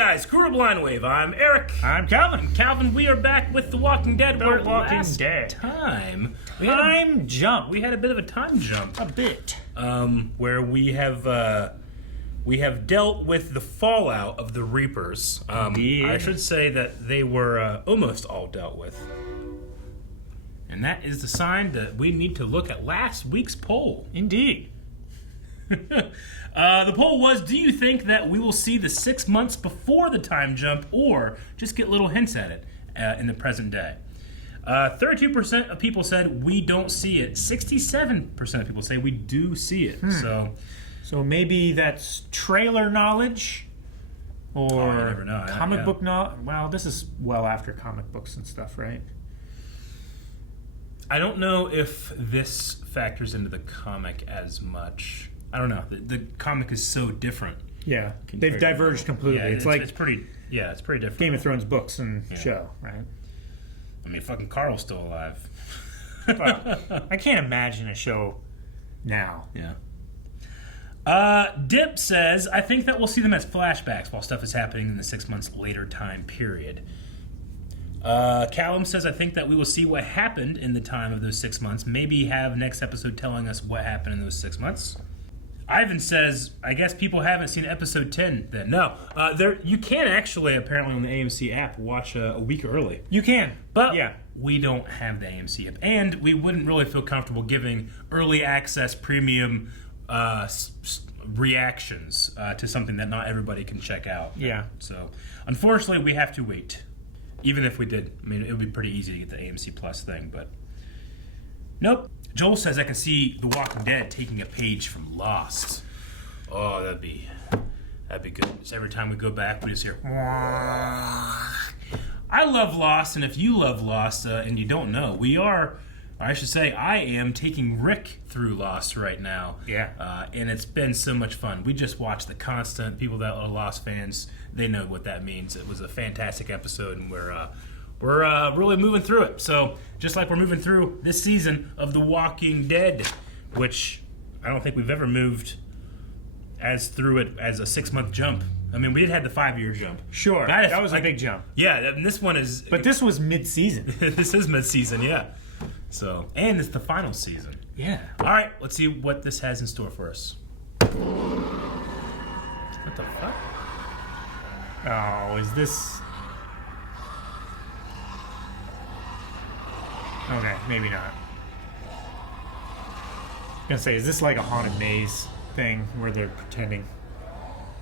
guys, Crew of Blind Wave. I'm Eric. I'm Calvin. Calvin, we are back with The Walking Dead. The Walking Dead. We had a bit of a time jump. A bit. Where we have dealt with the fallout of the Reapers. I should say that they were almost all dealt with. And that is the sign that we need to look at last week's poll. Indeed. The poll was, do you think that we will see the 6 months before the time jump or just get little hints at it in the present day? 32% of people said we don't see it. 67% of people say we do see it. So maybe that's trailer knowledge or I never know. comic book knowledge. Well, this is well after comic books and stuff, right? I don't know if this factors into the comic as much. I don't know. The comic is so different. Yeah, they've diverged completely. Yeah, it's pretty different. Game of Thrones books and show, right? I mean, fucking Carl's still alive. Well, I can't imagine a show now. Yeah. Dip says, I think that we'll see them as flashbacks while stuff is happening in the 6 months later time period. Callum says, I think that we will see what happened in the time of those 6 months. Maybe have next episode telling us what happened in those 6 months. Ivan says, I guess people haven't seen episode 10 then. No, you can actually, apparently on the AMC app, watch a week early. You can, but we don't have the AMC app. And we wouldn't really feel comfortable giving early access premium reactions to something that not everybody can check out. Yeah. So, unfortunately, we have to wait. Even if we did, I mean, it would be pretty easy to get the AMC Plus thing, but nope. Joel says I can see The Walking Dead taking a page from Lost. Oh, that'd be good. So every time we go back, we just hear. I love Lost, and if you love Lost and you don't know, I am taking Rick through Lost right now. Yeah. And it's been so much fun. We just watched The Constant. People that are Lost fans, they know what that means. It was a fantastic episode, and we're really moving through it. So just like we're moving through this season of The Walking Dead, which I don't think we've ever moved through it as a 6 month jump. I mean, we did have the 5-year jump. Sure, that was a big jump. Yeah, and this one is. But this was mid-season. This is mid-season, yeah. So, and it's the final season. Yeah. All right, let's see what this has in store for us. What the fuck? Oh, is this? Okay, maybe not. I was gonna say, is this like a haunted maze thing where they're pretending?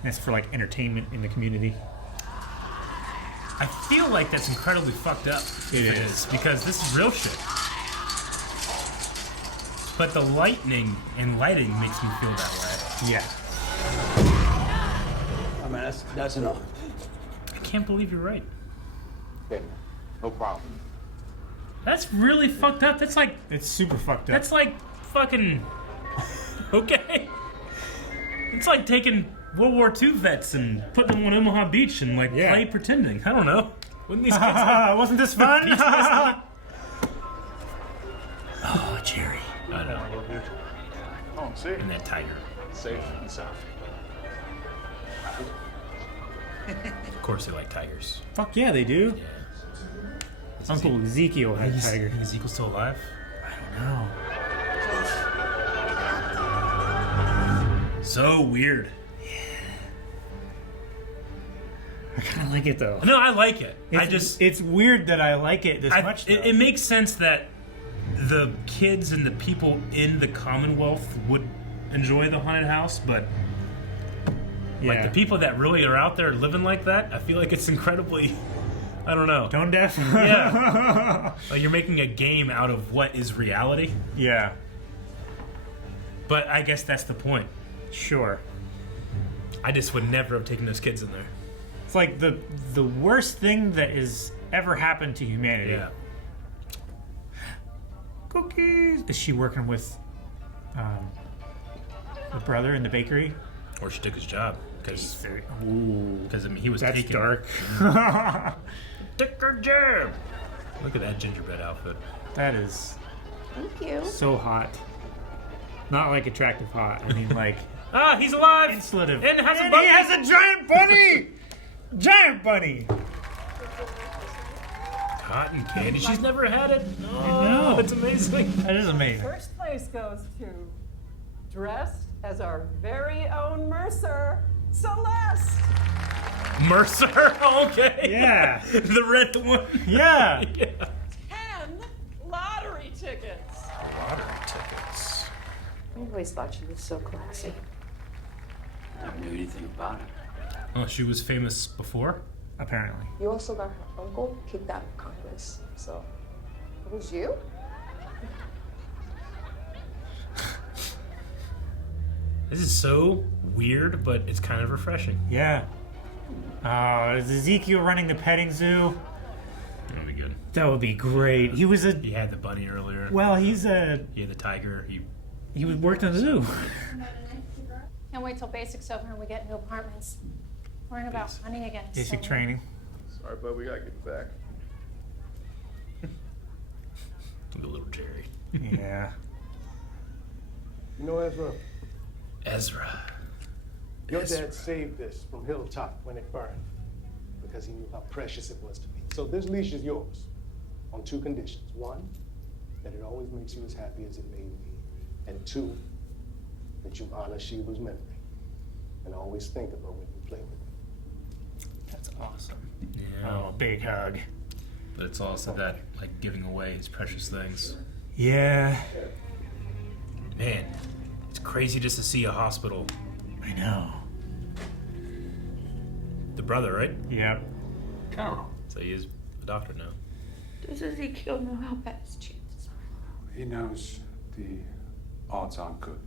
That's for like entertainment in the community. I feel like that's incredibly fucked up. It is. Because this is real shit. But the lighting makes me feel that way. Yeah. I mean, that's enough. I can't believe you're right. Okay, no problem. That's really fucked up. That's like... It's super fucked up. That's like fucking... Okay. It's like taking World War II vets and putting them on Omaha Beach and play pretending. I don't know. Wouldn't these kids wasn't this fun? Oh, Jerry. I know. Oh, see? And that tiger. Safe and sound. Of course they like tigers. Fuck yeah, they do. Yeah. Uncle Ezekiel had a tiger. Is Ezekiel still alive? I don't know. So weird. I kind of like it though. No, I like it. It's weird that I like it this much. Though. It makes sense that the kids and the people in the Commonwealth would enjoy the haunted house, but like the people that really are out there living like that, I feel like it's incredibly, I don't know. Tone deaf? Yeah. Like you're making a game out of what is reality. Yeah. But I guess that's the point. Sure. I just would never have taken those kids in there. It's like the worst thing that has ever happened to humanity. Yeah. Cookies. Is she working with the brother in the bakery? Or she took his job because I mean he was that's taking dark. Took her job. Look at that gingerbread outfit. That is Thank you. so hot. Not like attractive hot. I mean like he's alive. insulative. And has he has a giant bunny. Giant black bunny. Cotton candy. She's never had it. Oh, I know. It's amazing. That is amazing. First place goes to, dressed as our very own Mercer, Celeste. Mercer? Okay. Yeah. The red one. Yeah. 10 lottery tickets. Lottery tickets. I always thought she was so classy. Never knew anything about it. Oh, she was famous before? Apparently. You also got her uncle kicked out of Congress, so it was you? This is so weird, but it's kind of refreshing. Yeah. Is Ezekiel running the petting zoo? That'll be good. That would be great. He was a. He had the bunny earlier. Well, he's a. He had the tiger. He was worked in the zoo. Can't wait till basic's over and we get new apartments. Worrying about money again. Basic so- training. Sorry, bud, we gotta get back. The little Jerry. Yeah. You know, Ezra, Ezra. your dad saved this from Hilltop when it burned because he knew how precious it was to me. So this leash is yours on 2 conditions. 1, that it always makes you as happy as it made me. And 2, that you honor Sheba's memory and always think of her when you play with her. That's awesome. Yeah. Oh, big hug. But it's also that, like, giving away his precious things. Yeah. Man, it's crazy just to see a hospital. I know. The brother, right? Yep. Carol. So he is a doctor now. Does Ezekiel know how bad his chances are? He knows the odds aren't good.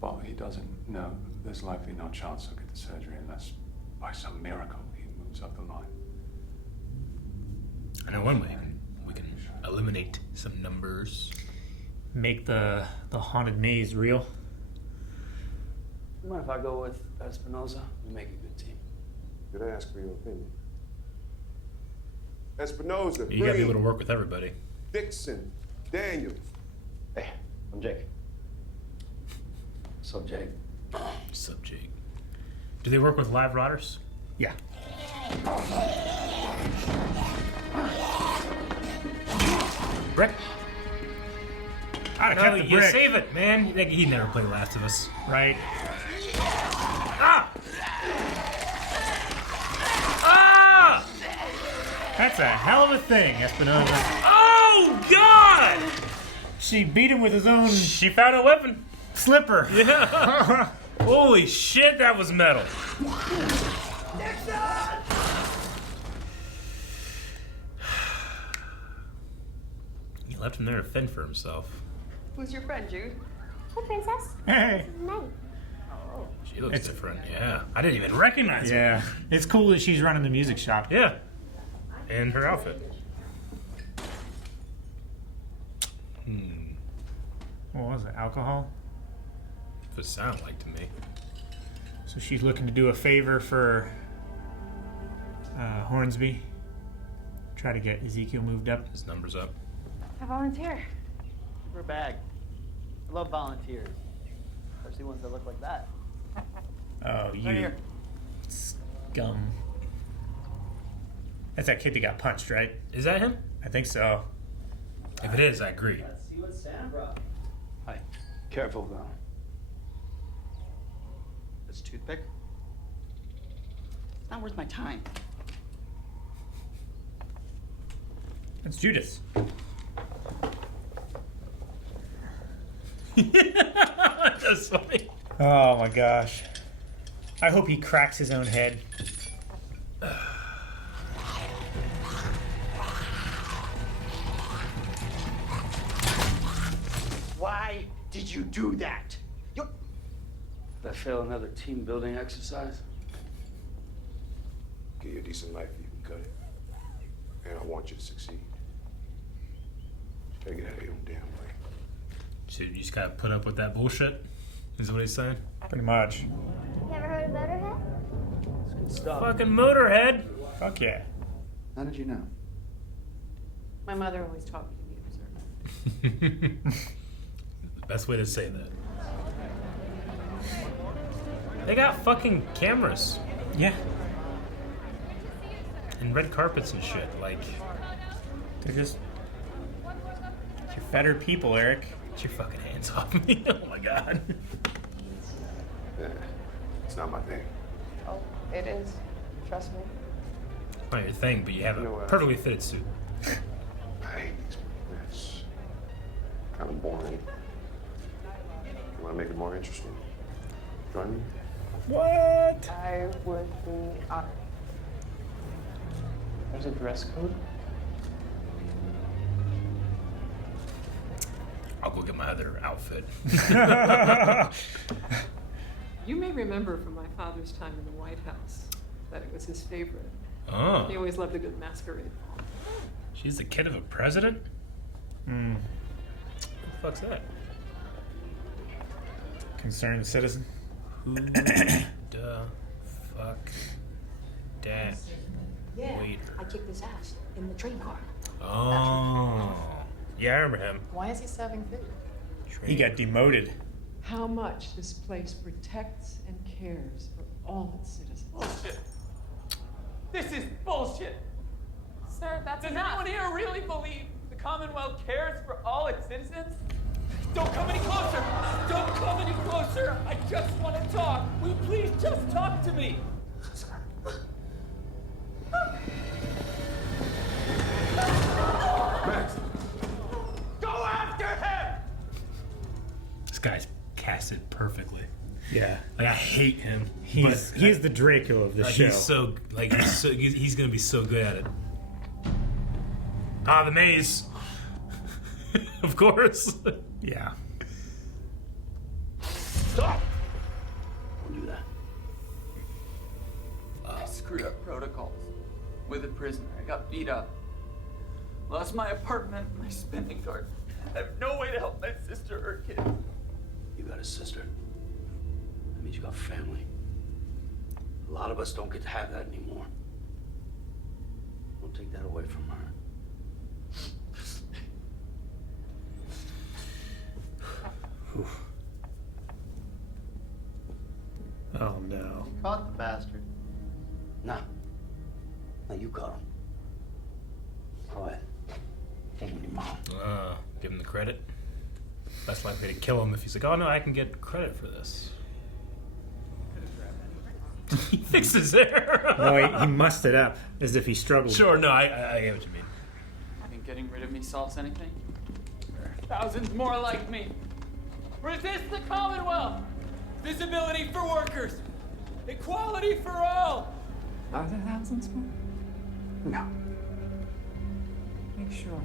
But he doesn't know there's likely no chance he'll get the surgery unless, by some miracle, he moves up the line. I know one way. We can eliminate some numbers. Make the haunted maze real. You mind if I go with Espinoza? We make a good team. Did I ask for your opinion? Espinoza, You gotta be able to work with everybody. Dixon, Daniels. Hey, I'm Jake. So, Jake, Sub Jake. Do they work with live rotters? Yeah. Brick? I'd have No, kept the you brick. save it, man. He never played Last of Us. Right. Ah! Ah! That's a hell of a thing, Espinoza. Oh, God! She beat him with his own She found a weapon. slipper. Yeah. Holy shit, that was metal. He left him there to fend for himself. Who's your friend, Jude? Hey, princess. Hey. Night. She looks different, yeah. I didn't even recognize her. Yeah. It's cool that she's running the music shop. Yeah. And her outfit. What was it? Alcohol? What it sound like to me. So she's looking to do a favor for Hornsby. Try to get Ezekiel moved up. His number's up. I volunteer. Give her a bag. I love volunteers, especially ones that look like that. Oh, Right you here. scum. That's that kid that got punched, right? Is that him? I think so. If it is, I agree. Let's see what Sam brought. Hi. Careful, though. This toothpick? It's not worth my time. It's Judas. That's funny. Oh my gosh. I hope he cracks his own head. Why did you do that? did I fail another team building exercise? Give you a decent life, you can cut it. And I want you to succeed. Just gotta get out of your own damn way. So you just gotta put up with that bullshit? Is what he's saying? Pretty much. You ever heard of Motorhead? It's good stuff. Fucking Motorhead. Fuck yeah. How did you know? My mother always taught me to be observant. Best way to say that. They got fucking cameras. Yeah. and red carpets and shit. Like, They're just your better people, Eric. get your fucking hands off me. Oh my god. Yeah, it's not my thing. Oh, it is. Trust me. Not your thing, but you have a perfectly fitted suit. I hate these. It's kind of boring. You want to make it more interesting? Join me? What? I would be honored. There's a dress code? I'll go get my other outfit. You may remember from my father's time in the White House that it was his favorite. Oh, He always loved a good masquerade ball. she's the kid of a president? Hmm. What the fuck's that? Concerned citizen. Who the fuck that waiter? I kicked his ass in the train car. Oh. Yeah, I remember him. Why is he serving food? He got demoted. How much this place protects and cares for all its citizens. Bullshit. This is bullshit. Sir, that's Does enough. anyone here really believe the Commonwealth cares for all its citizens? Don't come any closer. Don't come any closer. I just want to talk. Will you please just talk to me? Max! Go after him! This guy's casted perfectly. Yeah. Like, I hate him. He's the Draco of the show. He's so like he's gonna be so good at it. Ah, the maze. Of course. Yeah. Stop! Don't do that. I screwed up protocols with a prisoner. I got beat up. Lost my apartment, my spending card. I have no way to help my sister or kids. You got a sister. That means you got family. A lot of us don't get to have that anymore. Don't take that away from her. Oh no. Caught the bastard. Nah. No, you got him. Go ahead. Take him to your mom. Give him the credit. Best likely to kill him if he's like, oh no, I can get credit for this. He fixed his hair. No, he mussed it up as if he struggled. Sure, no, I get what you mean. Think getting rid of me solves anything? There are thousands more like me. Resist the Commonwealth! Visibility for workers! Equality for all! Are there thousands more? No. Make sure.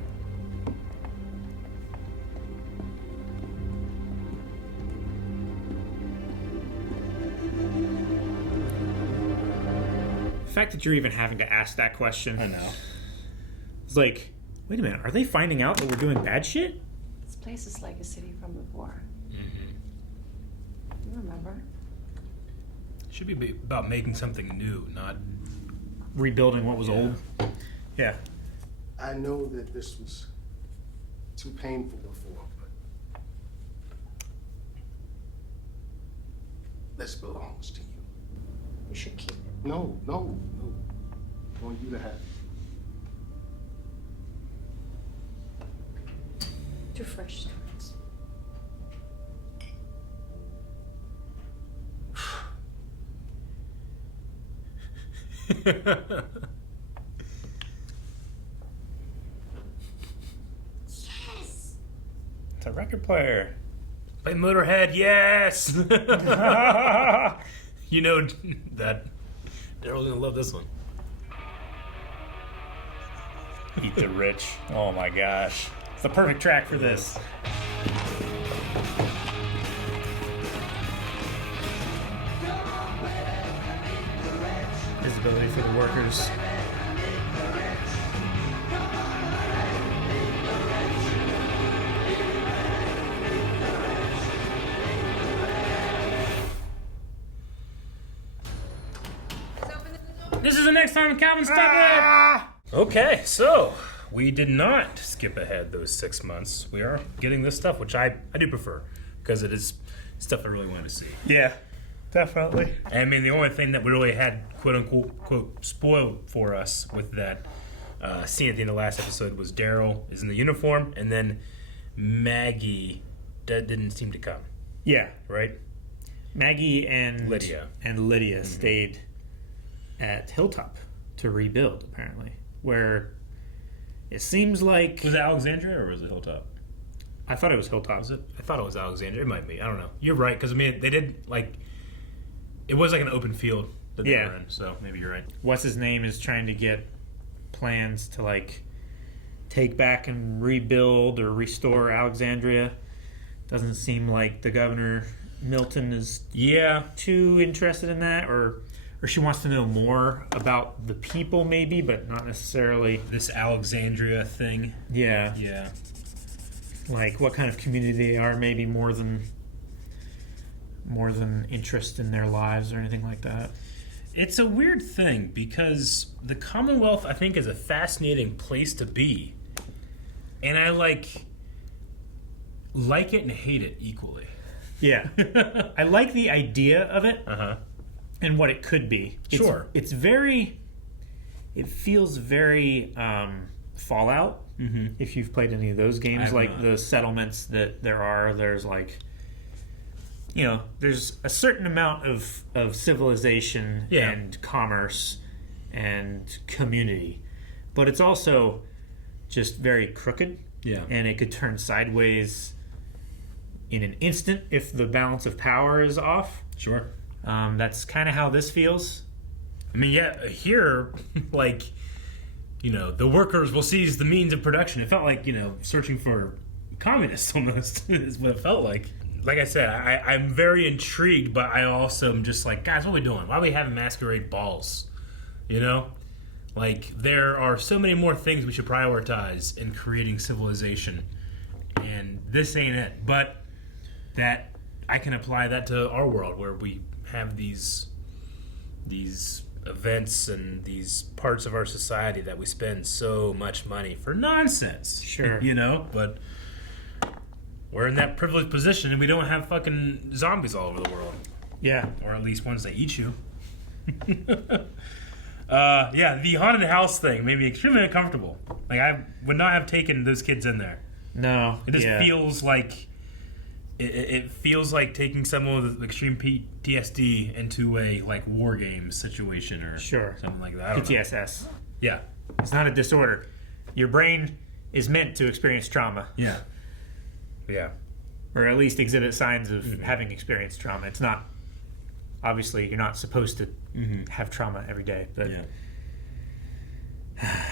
The fact that you're even having to ask that question. I know. It's like, wait a minute, are they finding out that we're doing bad shit? This place is like a city from before. You remember? Should be about making something new, not Rebuilding what was old. Yeah. I know that this was too painful before, but this belongs to you. You should keep it. No, no, no. I want you to have it. Too fresh starts. It's a record player. Play Motorhead, yes. You know that Daryl's gonna love this one. Eat the Rich. Oh my gosh. It's the perfect track for this. Visibility for the workers. This is the next time Calvin stop it. Okay, so we did not skip ahead those 6 months. We are getting this stuff, which I do prefer because it is stuff I really want to see. Yeah. definitely. And I mean, the only thing that we really had, quote unquote, quote, spoiled for us with that scene at the end of the last episode was Daryl is in the uniform, and then Maggie didn't seem to come. Yeah. Right? Maggie and Lydia stayed at Hilltop to rebuild, apparently. Where it seems like... Was it Alexandria or was it Hilltop? I thought it was Hilltop. Was it? I thought it was Alexandria. It might be. I don't know. You're right, because I mean, they did, like... It was like an open field that they were in, so maybe you're right. What's his name is trying to get plans to, like, take back and rebuild or restore Alexandria. Doesn't seem like the governor, Milton, is too interested in that, or she wants to know more about the people, maybe, but not necessarily this Alexandria thing. Yeah. Like what kind of community they are, maybe more than interest in their lives or anything like that. It's a weird thing because the Commonwealth, I think, is a fascinating place to be, and I like it and hate it equally. Yeah. I like the idea of it and what it could be. It feels very Fallout. If you've played any of those games, like the settlements that there's like, there's a certain amount of civilization and commerce and community, but it's also just very crooked. Yeah. And it could turn sideways in an instant if the balance of power is off. Sure. That's kind of how this feels. I mean, here, like, the workers will seize the means of production. It felt like, searching for communists almost is what it felt like. Like I said, I'm very intrigued, but I also am just like, guys, what are we doing? Why are we having masquerade balls? Like, there are so many more things we should prioritize in creating civilization. And this ain't it. But that I can apply that to our world where we have these events and these parts of our society that we spend so much money for nonsense. Sure. But we're in that privileged position and we don't have fucking zombies all over the world. Yeah. Or at least ones that eat you. The haunted house thing made me extremely uncomfortable. Like, I would not have taken those kids in there. No. It just feels like it feels like taking someone with extreme PTSD into a like war game situation or something like that. PTSS. Yeah. It's not a disorder. Your brain is meant to experience trauma. Yeah. Yeah. Or at least exhibit signs of having experienced trauma. It's not, obviously, you're not supposed to have trauma every day, but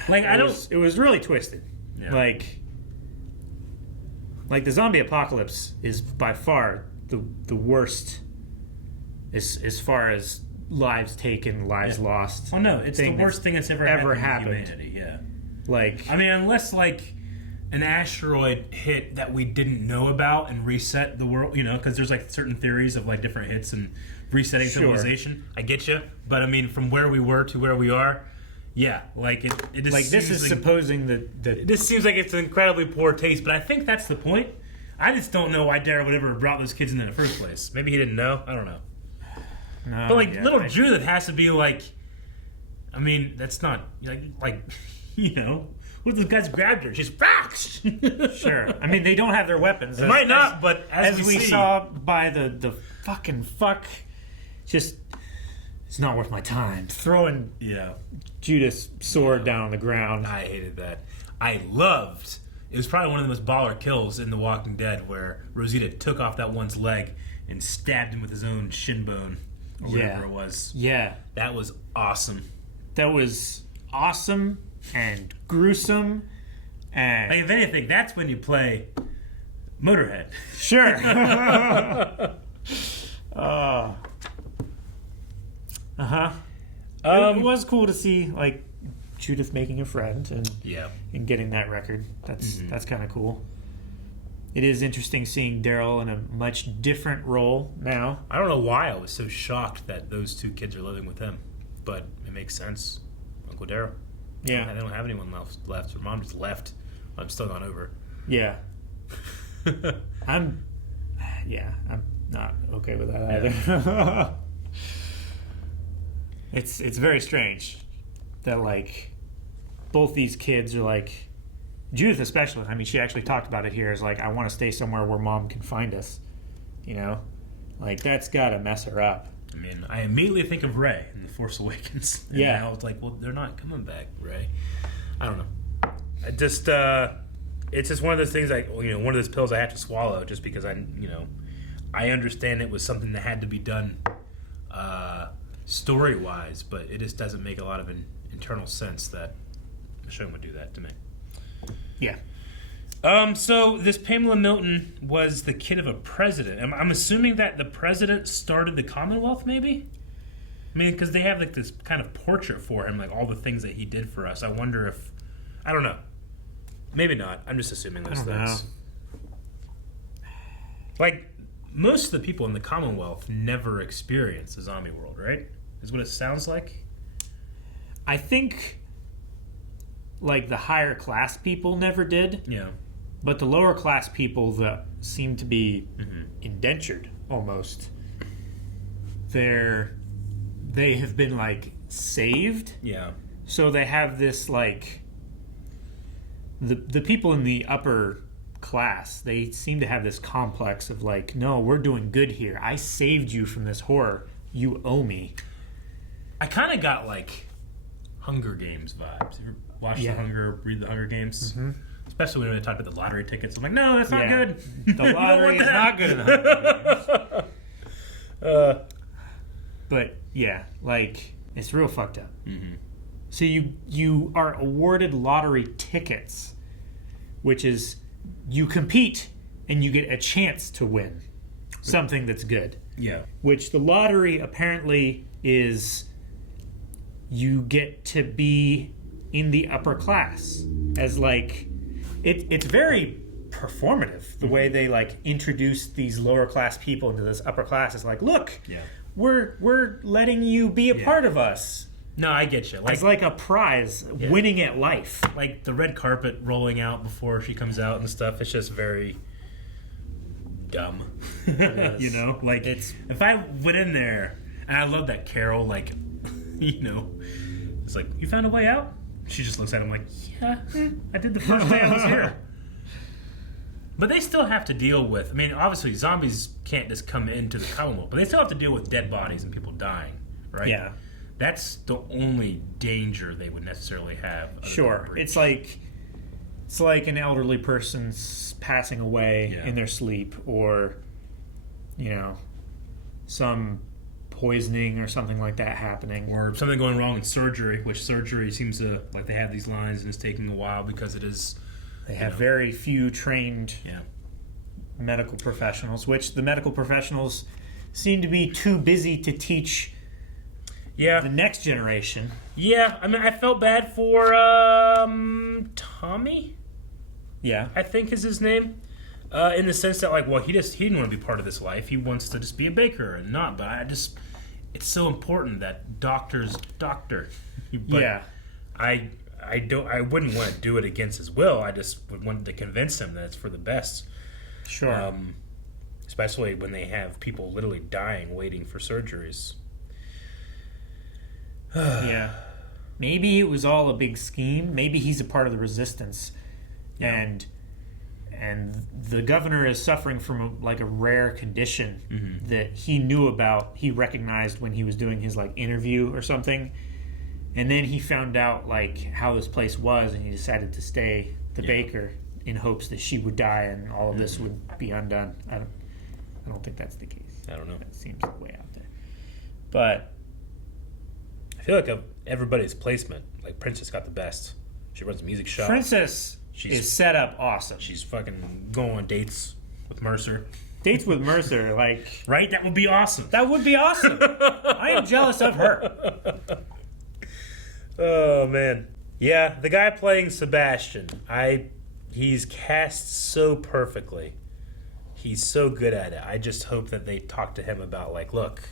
like it was really twisted. Yeah. Like the zombie apocalypse is by far the worst as far as lives taken, lives lost. Oh no, it's the worst thing that's ever happened to humanity. Yeah. Like, I mean, unless like an asteroid hit that we didn't know about and reset the world, because there's like certain theories of like different hits and resetting civilization. I get you, but I mean, from where we were to where we are, like it just like this is supposing that this seems like it's an incredibly poor taste, but I think that's the point. I just don't know why Daryl would ever have brought those kids in the first place. Maybe he didn't know. I don't know. No, but like little Judith has to be like, I mean, that's not like what if those guys grabbed her? She's sure. I mean, they don't have their weapons. They might not, but as we saw by the fucking fuck, just it's not worth my time throwing Judith's sword down on the ground. I hated that. It was probably one of the most baller kills in The Walking Dead, where Rosita took off that one's leg and stabbed him with his own shin bone, or whatever it was. Yeah, that was awesome. That was awesome and gruesome, and like, if anything, that's when you play Motorhead. Sure. It was cool to see like Judith making a friend and getting that record. That's kind of cool. It is interesting seeing Daryl in a much different role now. I don't know why I was so shocked that those two kids are living with him, but it makes sense. Uncle Daryl. Yeah. They don't have anyone left. Her mom just left. I'm still not over. Yeah. I'm not okay with that either. It's very strange that like both these kids are like Judith especially. I mean, she actually talked about it here. Is like, I want to stay somewhere where mom can find us. You know, like that's gotta mess her up. I mean, I immediately think of Rey in The Force Awakens. And Yeah. I was like, well, they're not coming back, Rey. I don't know. I just, it's just one of those things like, one of those pills I have to swallow just because I understand it was something that had to be done story-wise, but it just doesn't make a lot of internal sense that Michonne would do that to me. Yeah. So this Pamela Milton was the kid of a president. I'm assuming that the president started the Commonwealth, maybe? I mean, because they have like this kind of portrait for him, like all the things that he did for us. I wonder if, I don't know. Maybe not. I'm just assuming those things. Like, most of the people in the Commonwealth never experienced the zombie world, right? Is what it sounds like? I think like the higher class people never did. Yeah. But the lower class people that seem to be indentured almost, they have been like saved. Yeah. So they have this like the people in the upper class, they seem to have this complex of like, no, we're doing good here. I saved you from this horror. You owe me. I kind of got like Hunger Games vibes. You ever watch read the Hunger Games? Mm-hmm. Especially when they talk about the lottery tickets. I'm like, no, that's not good. The lottery is not good in the Hunger Games. But yeah, like it's real fucked up. Mm-hmm. So you are awarded lottery tickets, which is you compete and you get a chance to win something that's good. Yeah. Which the lottery apparently is you get to be in the upper class as like it's very performative the way they like introduce these lower class people into this upper class. It's like, look, we're letting you be a part of us. No, I get you. It's like a prize, winning at life. Like the red carpet rolling out before she comes out and stuff. It's just very dumb. You know, like if I went in there and I love that Carol, like, it's like, you found a way out? She just looks at him like, yeah, I did the first day I was here. But they still have to deal with, I mean, obviously zombies can't just come into the Commonwealth, but they still have to deal with dead bodies and people dying, right? Yeah. That's the only danger they would necessarily have. Sure. It's like an elderly person passing away in their sleep, or, some poisoning or something like that happening. Or something going wrong in surgery, which surgery seems to, like they have these lines and it's taking a while because it is... They have very few trained medical professionals, which the medical professionals seem to be too busy to teach the next generation. Yeah, I mean, I felt bad for Tommy. Yeah, I think is his name. In the sense that, like, well, he didn't want to be part of this life. He wants to just be a baker and not. But it's so important that doctors doctor. But I wouldn't want to do it against his will. I just would want to convince him that it's for the best. Sure. Especially when they have people literally dying waiting for surgeries. Yeah. Maybe it was all a big scheme. Maybe he's a part of the resistance. Yeah. And the governor is suffering from like a rare condition that he knew about. He recognized when he was doing his like interview or something. And then he found out like how this place was, and he decided to stay the baker in hopes that she would die and all of this would be undone. I don't think that's the case. I don't know. That seems way out there. But I feel like of everybody's placement, like Princess got the best. She runs a music shop. Princess is set up awesome. She's fucking going on dates with Mercer. Dates with Mercer, like... Right? That would be awesome. That would be awesome. I am jealous of her. Oh, man. Yeah, the guy playing Sebastian, he's cast so perfectly. He's so good at it. I just hope that they talk to him about, like, look,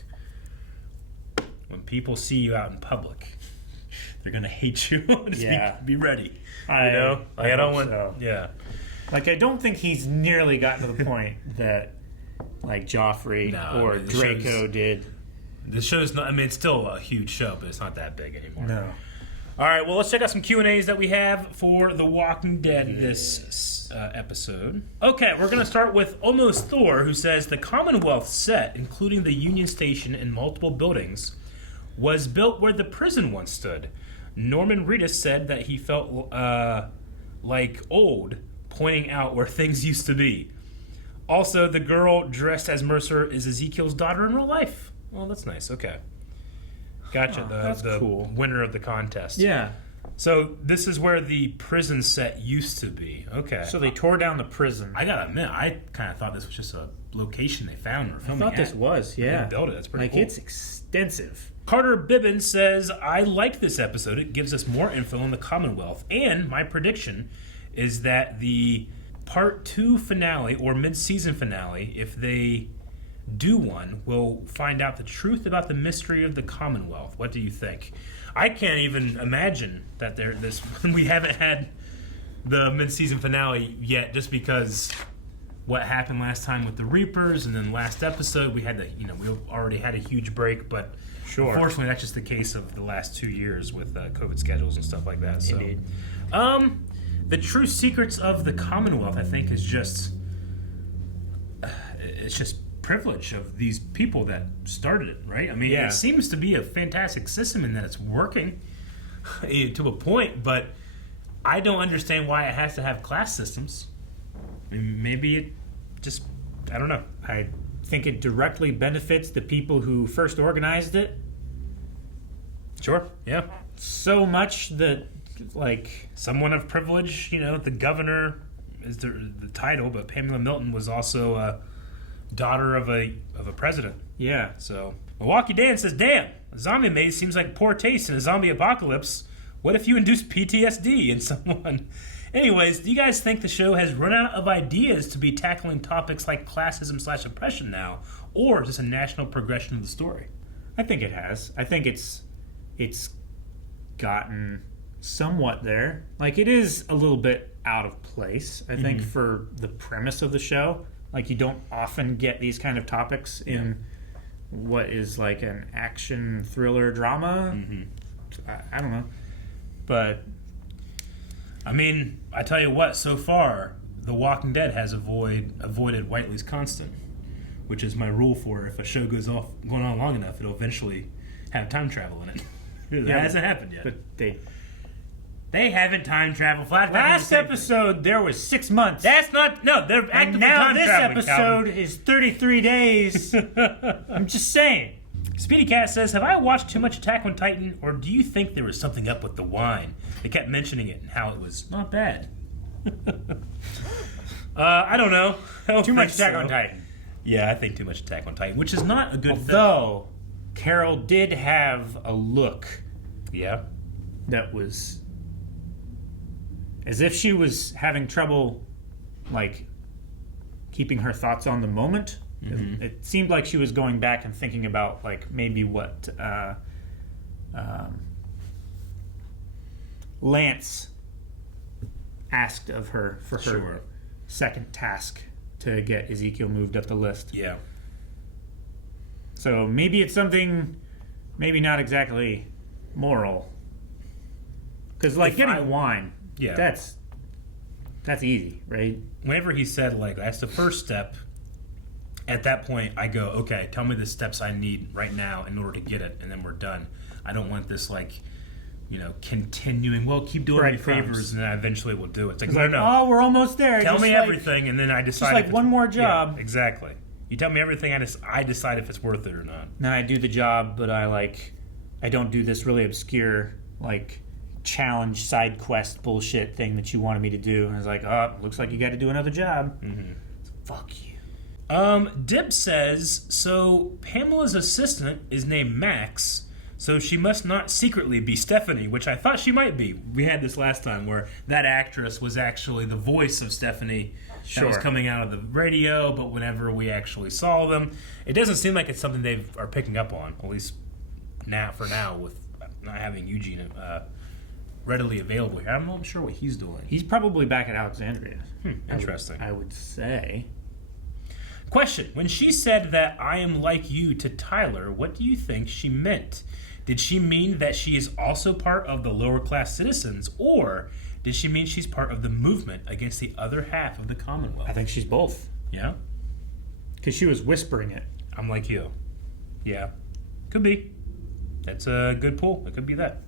when people see you out in public, they're going to hate you. Just be ready. I don't want... So. Yeah. Like, I don't think he's nearly gotten to the point that, like, Joffrey or Draco did. The show's not. I mean, it's still a huge show, but it's not that big anymore. No. All right. Well, let's check out some Q&As that we have for The Walking Dead this episode. Okay, we're gonna start with Almost Thor, who says the Commonwealth set, including the Union Station and multiple buildings, was built where the prison once stood. Norman Reedus said that he felt like old, pointing out where things used to be. Also, the girl dressed as Mercer is Ezekiel's daughter in real life. Well, that's nice. Okay. Gotcha. That's the cool. winner of the contest. Yeah. So this is where the prison set used to be. Okay. So they tore down the prison. I gotta admit, I kind of thought this was just a location they found or I filming thought this was, yeah. They built it. That's pretty like cool. it's extensive. Carter Bibbins says, I like this episode. It gives us more info on the Commonwealth. And my prediction is that the Part 2 finale or mid-season finale, if they do one, we'll find out the truth about the mystery of the Commonwealth. What do you think? I can't even imagine that we haven't had the mid-season finale yet, just because what happened last time with the Reapers, and then last episode we had we already had a huge break, but Sure. unfortunately that's just the case of the last 2 years with COVID schedules and stuff like that. So, Indeed. the true secrets of the Commonwealth, I think, is just it's just privilege of these people that started it, right? I mean, Yeah. It seems to be a fantastic system in that it's working to a point, but I don't understand why it has to have class systems. I mean, maybe it just, I don't know. I think it directly benefits the people who first organized it Sure, yeah. so much that, like, Someone of privilege, the governor is the title, but Pamela Milton was also a daughter of a president. yeah. So, Milwaukee Dan says, damn, a zombie maze seems like poor taste in a zombie apocalypse. What if you induce PTSD in someone? Anyways, do you guys think the show has run out of ideas to be tackling topics like classism/oppression now? Or is this a national progression of the story? I think it has. I think it's gotten somewhat there. Like, it is a little bit out of place, I think, for the premise of the show. Like, you don't often get these kind of topics in what is like an action thriller drama. I don't know. But I mean, I tell you what, so far, The Walking Dead has avoided Whiteley's Constant, which is my rule for if a show going on long enough, it'll eventually have time travel in it. That hasn't happened yet. But They haven't time traveled. Flashback last episode there was 6 months. That's not. No, they're and actively now time this traveling, episode Calvin. is 33 days. I'm just saying. Speedy Cat says, have I watched too much Attack on Titan, or do you think there was something up with the wine? They kept mentioning it and how it was not bad. I don't know. Too much Attack on Titan. Yeah, I think too much Attack on Titan, which is not a good thing. Although Carol did have a look Yeah. that was as if she was having trouble, like, keeping her thoughts on the moment. It seemed like she was going back and thinking about, like, maybe what Lance asked of her for her Sure. second task to get Ezekiel moved up the list. Yeah. So maybe it's something, maybe not exactly moral. Because, like, getting wine, Yeah. that's easy, right? Whenever he said, like, that's the first step, at that point, I go, okay, tell me the steps I need right now in order to get it, and then we're done. I don't want this, like, continuing, well, keep doing me Breadcrumbs. favors, and then I eventually will do it. It's like, It's no, like, no. oh, we're almost there. Tell Just me like- everything, and then I decide. Just like if it's- one more job. Yeah, exactly. You tell me everything, I decide if it's worth it or not. Now I do the job, but I don't do this really obscure, like, challenge side quest bullshit thing that you wanted me to do. And I was like, oh, looks like you got to do another job. Fuck you. Dib says, so Pamela's assistant is named Max, so she must not secretly be Stephanie, which I thought she might be. We had this last time where that actress was actually the voice of Stephanie that was Sure. coming out of the radio, but whenever we actually saw them, it doesn't seem like it's something they are picking up on, at least for now, with not having Eugene readily available here. I'm not sure what he's doing. He's probably back at Alexandria. Interesting. I would say. Question: when she said that I am like you to Tyler, what do you think she meant? Did she mean that she is also part of the lower class citizens, or did she mean she's part of the movement against the other half of the Commonwealth? I think she's both. Yeah? Because she was whispering it. I'm like you. Yeah. Could be. That's a good pull. It could be that.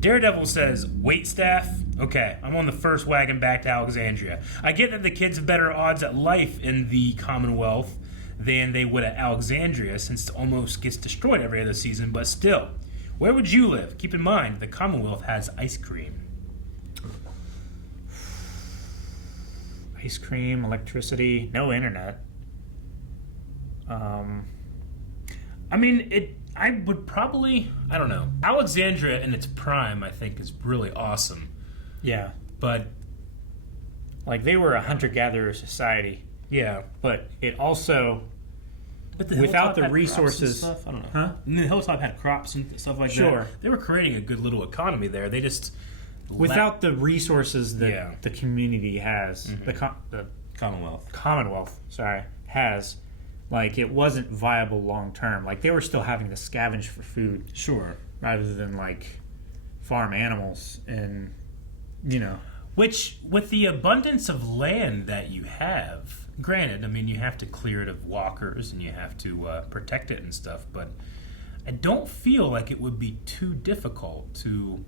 Daredevil says, wait staff? Okay, I'm on the first wagon back to Alexandria. I get that the kids have better odds at life in the Commonwealth than they would at Alexandria, since it almost gets destroyed every other season, but still, where would you live? Keep in mind, the Commonwealth has ice cream. Ice cream, electricity, no internet. I mean, I would probably, I don't know. Alexandria in its prime, I think, is really awesome. Yeah. But, like, they were a hunter-gatherer society. Yeah. But it also, but the without Hilltop the had resources... crops and stuff, I don't know. Huh? And the Hilltop had crops and stuff like Sure. that. They were creating a good little economy there. They just... Without the resources that the community has, the Commonwealth, has, like, it wasn't viable long term. Like, they were still having to scavenge for food. Sure. Rather than, like, farm animals and, you know. Which, with the abundance of land that you have, granted, I mean, you have to clear it of walkers and you have to protect it and stuff, but I don't feel like it would be too difficult to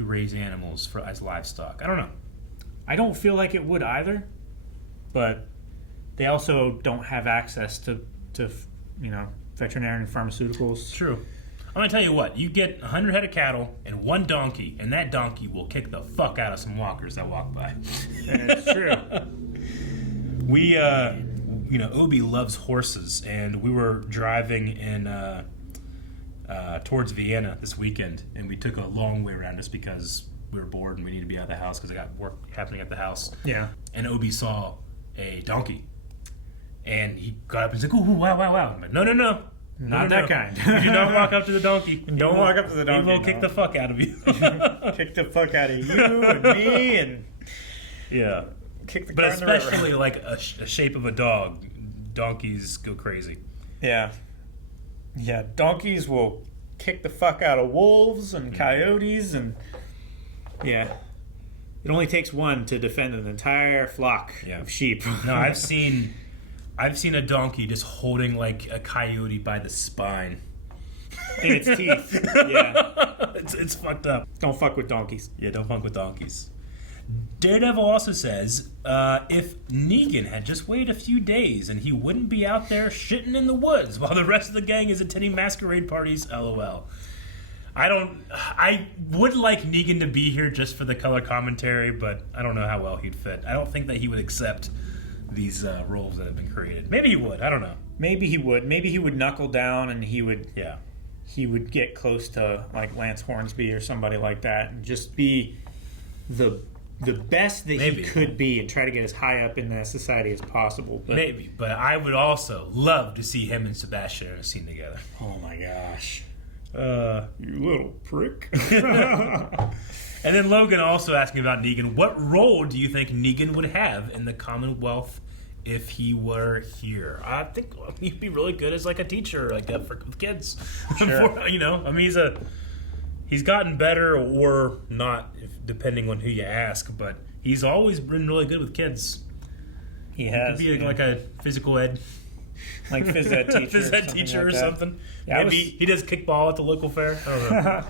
raise animals as livestock. I don't know. I don't feel like it would either, but they also don't have access to you know, veterinarian pharmaceuticals. True. I'm going to tell you what, you get 100 head of cattle and one donkey, and that donkey will kick the fuck out of some walkers that walk by. It's true. We, Obi loves horses, and we were driving in towards Vienna this weekend, and we took a long way around just because we were bored and we needed to be out of the house because I got work happening at the house. Yeah. And Obi saw a donkey, and he got up and said, "Ooh, wow!" I'm like, No, Not that kind. You do not walk up to the donkey. Don't walk up to the donkey. He will kick the fuck out of you. Kick the fuck out of you and me and yeah. kick the But car in the river. especially like a shape of a dog, donkeys go crazy. Yeah. Yeah, donkeys will kick the fuck out of wolves and coyotes and... Yeah. It only takes one to defend an entire flock of sheep. No, I've seen a donkey just holding like a coyote by the spine. In its teeth. Yeah. It's fucked up. Don't fuck with donkeys. Yeah, don't fuck with donkeys. Daredevil also says, if Negan had just waited a few days and he wouldn't be out there shitting in the woods while the rest of the gang is attending masquerade parties, LOL. I would like Negan to be here just for the color commentary, but I don't know how well he'd fit. I don't think that he would accept these roles that have been created. Maybe he would. I don't know. Maybe he would. Maybe he would knuckle down and he would get close to like Lance Hornsby or somebody like that and just be the best that he could be and try to get as high up in that society as possible. But, maybe, but I would also love to see him and Sebastian in a scene together. Oh my gosh. You little prick. And then Logan also asking about Negan. What role do you think Negan would have in the Commonwealth if he were here? I think he'd be really good as like a teacher, like that for kids. Sure. I mean, he's gotten better or not, depending on who you ask. But he's always been really good with kids. He has. He could be like a physical ed. Like phys ed teacher. Phys ed teacher or something. Yeah, maybe he does kickball at the local fair. I don't know.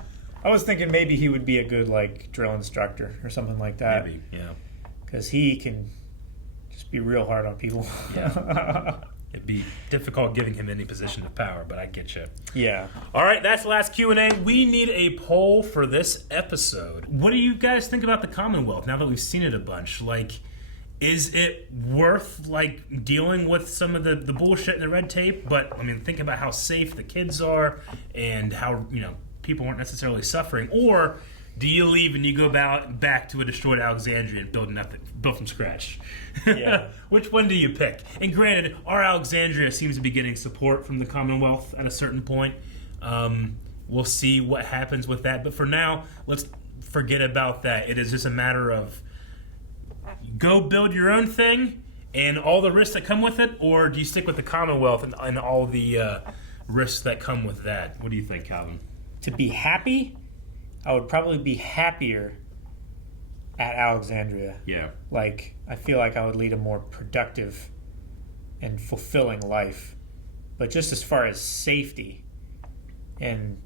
I was thinking maybe he would be a good like drill instructor or something like that. Maybe, yeah. Because he can just be real hard on people. Yeah. It'd be difficult giving him any position of power, but I get you. Yeah. All right, that's the last Q&A. We need a poll for this episode. What do you guys think about the Commonwealth now that we've seen it a bunch? Like, is it worth like dealing with some of the bullshit and the red tape? But I mean, think about how safe the kids are and how people aren't necessarily suffering. Or do you leave and you go back to a destroyed Alexandria and build from scratch? Yeah. Which one do you pick? And granted, our Alexandria seems to be getting support from the Commonwealth at a certain point. We'll see what happens with that. But for now, let's forget about that. It is just a matter of go build your own thing and all the risks that come with it, or do you stick with the Commonwealth and all the risks that come with that? What do you think, Calvin? To be happy, I would probably be happier at Alexandria. Yeah. Like, I feel like I would lead a more productive and fulfilling life. But just as far as safety and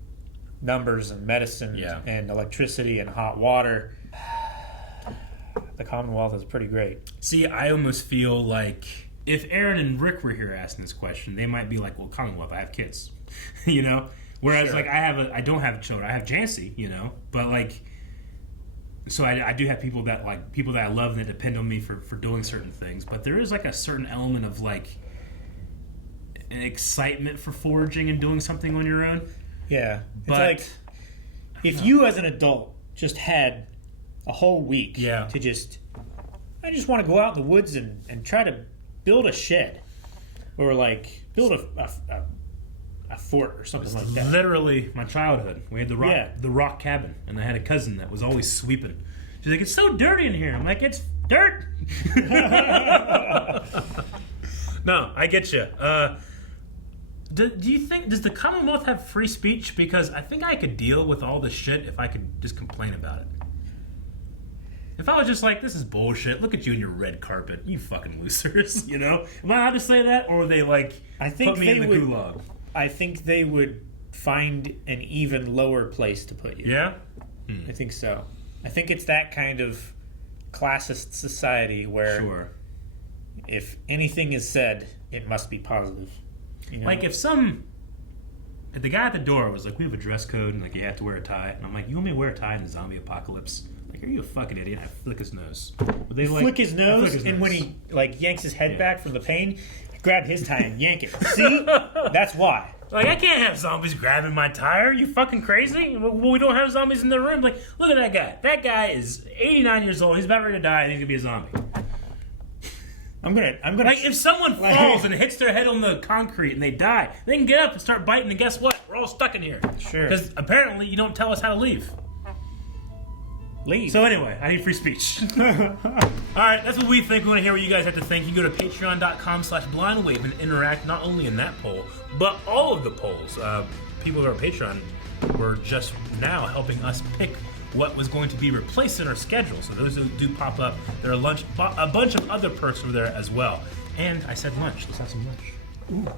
numbers and medicine and electricity and hot water, the Commonwealth is pretty great. See, I almost feel like if Aaron and Rick were here asking this question, they might be like, well, Commonwealth, I have kids. You know? Whereas, Sure. like, I don't have children. I have Jancy, you know? But, like, so I do have people that I love and that depend on me for doing certain things. But there is, like, a certain element of, like, an excitement for foraging and doing something on your own. Yeah. But It's like, if you as an adult just had a whole week to I just want to go out in the woods and try to build a shed. Or, like, build a fort or something like that. Literally my childhood. We had the rock cabin, and I had a cousin that was always sweeping. She's like, it's so dirty in here. I'm like, it's dirt. No, I get you. Do you think, does the Commonwealth have free speech? Because I think I could deal with all this shit if I could just complain about it. If I was just like, this is bullshit, look at you in your red carpet, you fucking losers, you know? Am I allowed to say that? Or would they, like, put me in the gulag? I think they would find an even lower place to put you. Yeah? I think so. I think it's that kind of classist society where if anything is said, it must be positive. You know? Like, if the guy at the door was like, we have a dress code, and, like, you have to wear a tie, and I'm like, you want me to wear a tie in the zombie apocalypse? Like, are you a fucking idiot? I flick his nose. Would they, like, flick his nose, and when he, like, yanks his head back from the pain, grab his tie and yank it. See? That's why. Like, I can't have zombies grabbing my tire. Are you fucking crazy? Well, we don't have zombies in the room. Like, look at that guy. That guy is 89 years old. He's about ready to die, and he's gonna be a zombie. I'm gonna. Like, if someone falls and hits their head on the concrete and they die, they can get up and start biting, and guess what? We're all stuck in here. Sure. Because apparently you don't tell us how to leave. Leave. So anyway, I need free speech. Alright, that's what we think. We want to hear what you guys have to think. You can go to patreon.com/blindwave and interact not only in that poll, but all of the polls. People who are Patreon were just now helping us pick what was going to be replaced in our schedule. So those who do pop up, there are a bunch of other perks over there as well. And I said lunch. Let's have some lunch. Ooh.